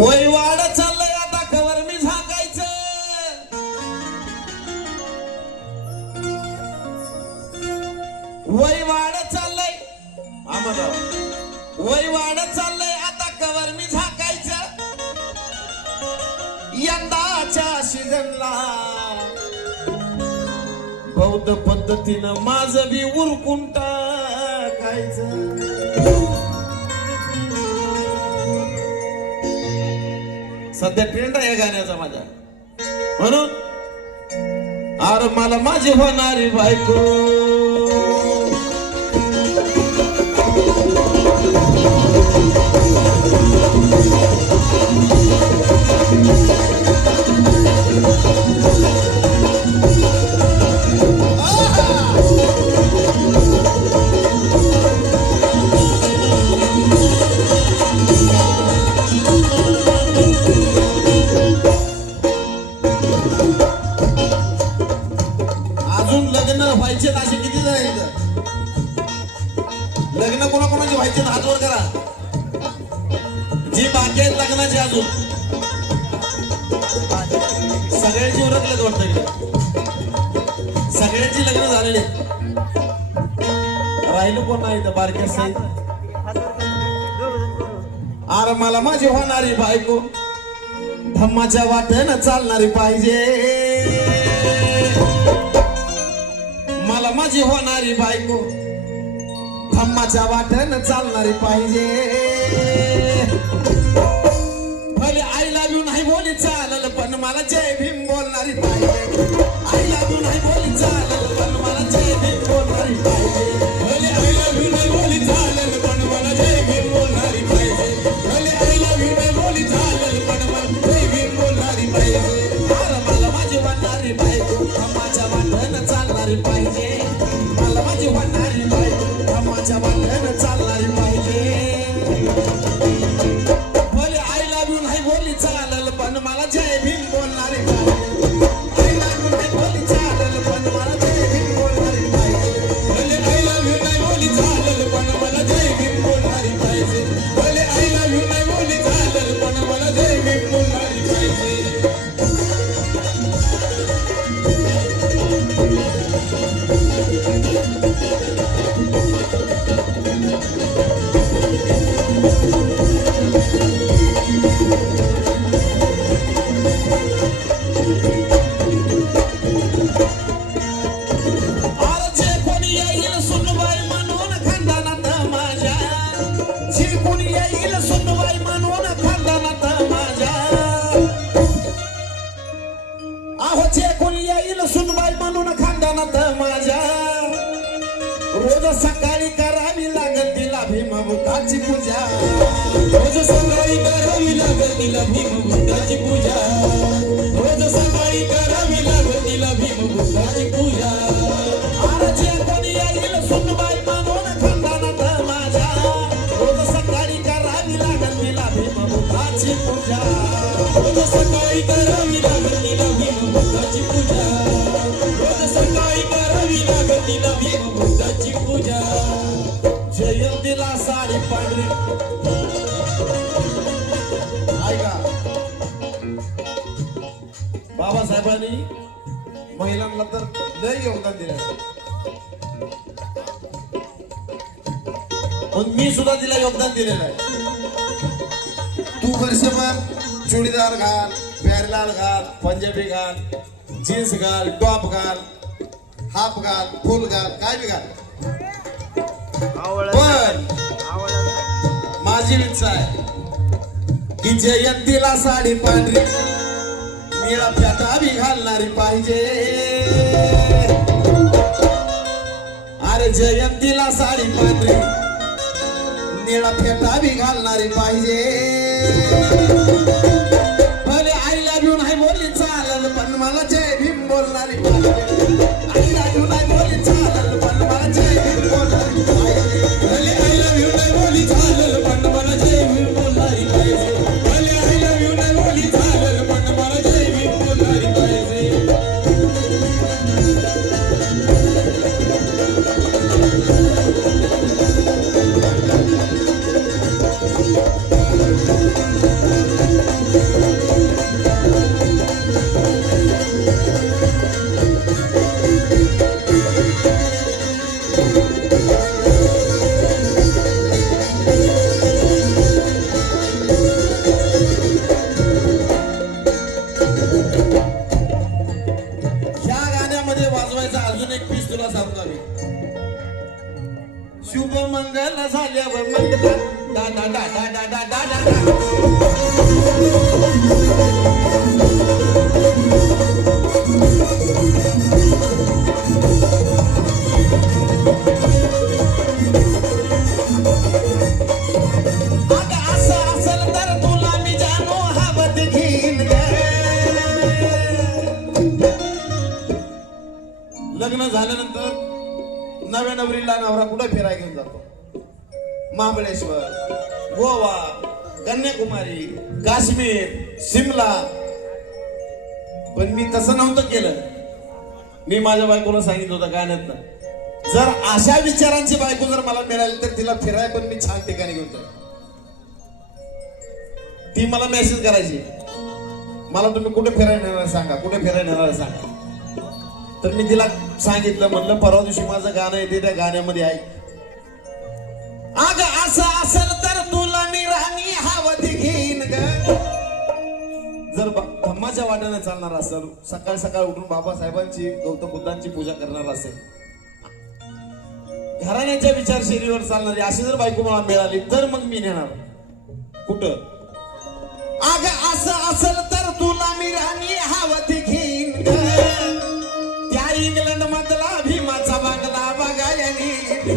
वय वाढ चाललंय आता कवर मी झाकायचं. वय वाढ चाललंय आम्हाला, वय वाढ चाललंय आता कवर मी झाकायचं. यंदाच्या सीझनला बौद्ध पद्धतीनं माझं बी उरकून टाकायचं. सध्या ट्रेंड आहे गाण्याचा माझा, म्हणून अरे मला माझी होणारी बायको व्हायचे असे किती जण आहेत? लग्न कोणाकोणाचे व्हायचे हात वर करा. जी बाकी आहेत लग्नाचे अजून सगळ्यांची उरकलेत वाटतं इकडे. सगळ्यांची लग्न झालेली राहिलं कोण नाही तर बारक्या साई. अरे मला माझी होणारी बायको धम्माच्या वाटेनं चालणारी पाहिजे. मला माझी होणारी बायको धम्माच्या वाटेनं चालणारी पाहिजे. भले आई लव्ह यू नाही बोली चालल पण मला जय भीम बोलणारी पाहिजे. आई लव्ह यू नाही बोली चालल पण मला जय भीम बोलणारी पाहिजे. भले आई लव्ह यू नाही बोली चालल पण मला जय भीम बोलणारी पाहिजे. भले आई लव्ह यू नाही बोली चालल पण मला जय भीम बोलणारी पाहिजे. अरे मला माझी होणारी बायको धम्माच्या वाटेनं चालणारी पाहिजे. मला माझी होणारी बायको धम्माच्या वाटेनं चालणारी पाहिजे. भले आई लव्ह यू नाही बोली चालल पण मला जय भीम बोलणारी पाहिजे. आई लव्ह यू नाही बोली चालल पण मला जय भीम बोलणारी पाहिजे. भले आई लव्ह यू नाही बोली चालल पण मला जय भीम बोलणारी पाहिजे. भले आई लव्ह यू नाही बोली चालल पण मला जय भीम बोलणारी पाहिजे. रोज सकाळी करावी लागल तिला भीमभूताची पूजा. रोज सकाळी करावी लागल तिला भीमभूताची पूजा. रोज सकाळी करावी लागल तिला भीमभूताची पूजा. अरे जे कोणी येईल सुनबाई म्हणून खंडानात माझ्या. रोज सकाळी करावी लागल तिला भीमभूताची पूजा. रोज सकाळी करावी लागल तिला भीमभूताची पूजा. रोज सकाळी करावी लागल तिला भीमभूताची पूजा. जयंतीला साडी पांढरी ऐका. बाबासाहेबांनी महिलांना तर लय योगदान दिलं, पण मी सुद्धा तिला योगदान दिलेलं आहे. तू वर्षभर चुडीदार घाल, पॅरलाल घाल, पंजाबी घाल, जीन्स घाल, टॉप घाल, हाफ घाल, फुल घाल, काय बी घाल, पण माझी इच्छा आहे की जयंतीला साडी पांढरी निळा फेटा बी घालणारी पाहिजे. अरे जयंतीला साडी पांढरी निळा फेटा बी घालणारी पाहिजे. भले आई लव्ह यू नाही बोलली चालल पण मला जय भीम बोलणारी पाहिजे. आई लव्ह यू नाही बोलली चालल पण मला जय भीम बोलणारी पाहिजे. भले आई लव्ह यू नाही बोलली चालल पण मला जय भीम बोलणारी पाहिजे. भले आई लव्ह यू नाही बोलली चालल पण मला जय भीम बोलणारी पाहिजे. डा डा डा डा डा डा. अगं असं असल तर तुला मी जाणू हवत घेईन ग. लग्न झाल्यानंतर नव्या नवरीला नवरा कुठे फिरायला घेऊन जातो? महाबळेश्वर, गोवा, कन्याकुमारी, काश्मीर, शिमला. पण मी तसं नव्हतं केलं. मी माझ्या बायकोला सांगितलं होतं गाण्यात, जर अशा विचारांची बायको जर मला मिळाली तर तिला फिराय पण मी छान ठिकाणी घेऊन जाईल. ती मला मेसेज करायची, मला तुम्ही कुठे फिरायला नेणार सांगा, कुठे फिरायला नेणार सांगा. तर मी तिला सांगितलं, म्हणलं परवा दिवशी माझं गाणं येते, त्या गाण्यामध्ये आहे, अगं असं असेल तर तुला मी राणी हवत घेईन ग. जर धम्माच्या वाट्याने चालणार असेल, सकाळ सकाळ उठून बाबासाहेबांची, गौतम बुद्धांची पूजा करणार असेल, घराण्याच्या विचारशैलीवर चालणारी अशी जर बायको मला मिळाली तर मग मी नेणार. कुठं? अगं असं असेल तर तुला मी राणी हवत घेईन ग. त्या इंग्लंड मधला भीमाचा बंगला बघायला नेईन ग.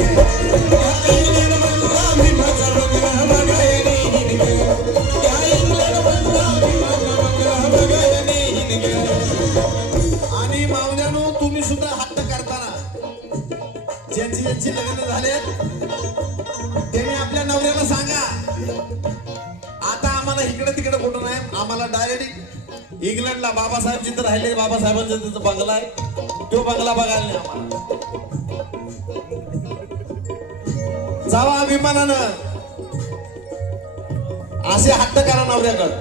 आणि मावल्यानो, तुम्ही सुद्धा हट्ट करताना ज्यांची लग्न झाले त्यांनी आपल्या नवऱ्याला सांगा, आता आम्हाला इकडे तिकडे कुठं नाही, आम्हाला डायरेक्ट इंग्लंडला बाबासाहेब जिथं राहिले, बाबासाहेबांचा तिथं बंगला आहे, तो बंगला बघायला नाही आम्हाला. जावा अभिमानानं, असे हट्ट करा नवऱ्याकडे.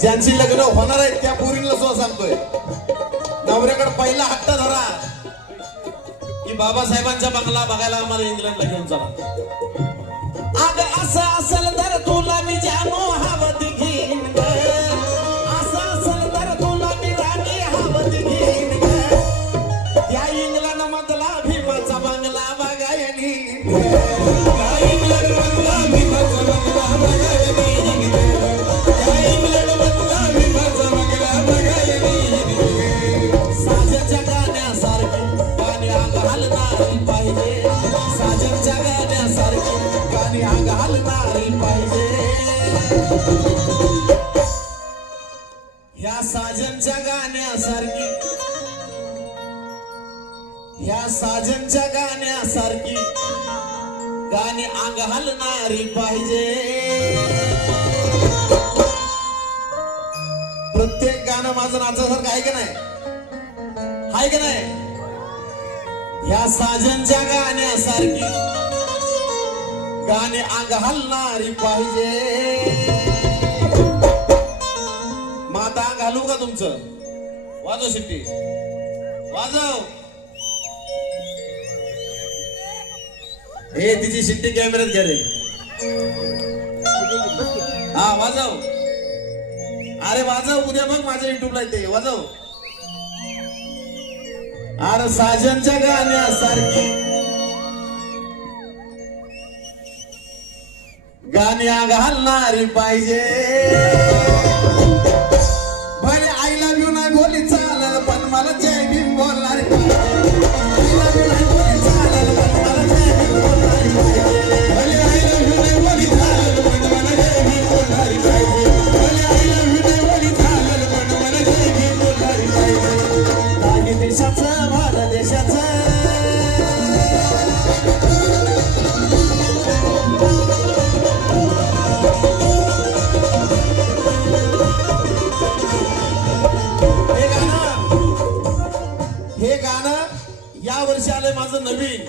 ज्यांची लग्न होणार आहेत त्या पोरींना सो सांगतोय, नवऱ्याकडे पहिला हट्ट धरा की बाबासाहेबांचा बंगला बघायला आम्हाला इंग्लंडला घेऊन चला. अगं असं असेल तर तुला मी जाणू हवत घेईन ग. असं असेल तर तुला मी राणी हवत घेईन ग. त्या इंग्लंड मधला भीमाचा बंगला बघायला नेईन ग. त्या इंग्लंड मधला भीमाचा बंगला बघायला नेईन ग. त्या इंग्लंड मधला भीमाचा बंगला बघायला नेईन ग. साजनच्या गाण्यासारखी गाणी अंग हलणारी पाहिजे. साजनच्या गाण्यासारखी गाणी अंग हलणारी पाहिजे. ह्या साजनच्या गाण्यासारखी, ह्या साजनच्या गाण्यासारखी गाणी अंग हलणारी पाहिजे. प्रत्येक गाणं माझं नाचासारखं आहे का नाही? आहे का नाही? ह्या साजनच्या गाण्यासारखी गाणी अंग हलणारी पाहिजे. मग आता अंग हलवू का तुमचं? वाजव शिट्टी, वाजव. हे तिची शिट्टी कॅमेऱ्यात घ्या रे. हा वाजव. अरे वाजव, उद्या बघ माझ्या युट्यूबला येते, वाजव. अरे साजनच्या गाण्यासारखी गाणी अंग हलणारी पाहिजे. भले आय लव्ह यू नाही बोली चालेल, पण मला जय भीम बोलणारी पाहिजे. आय लव्ह यू नाही बोली चालेल, पण मला जय भीम बोलणारी पाहिजे. भले आय लव्ह यू नाही बोली चालेल, पण मला जय भीम बोलणारी पाहिजे. भले आय लव्ह यू नाही बोली चालेल, पण मला जय भीम बोलणारी पाहिजे. काही देशाचं, भारत देशाचं, हे गाणं या वर्षी आलंय माझं नवीन.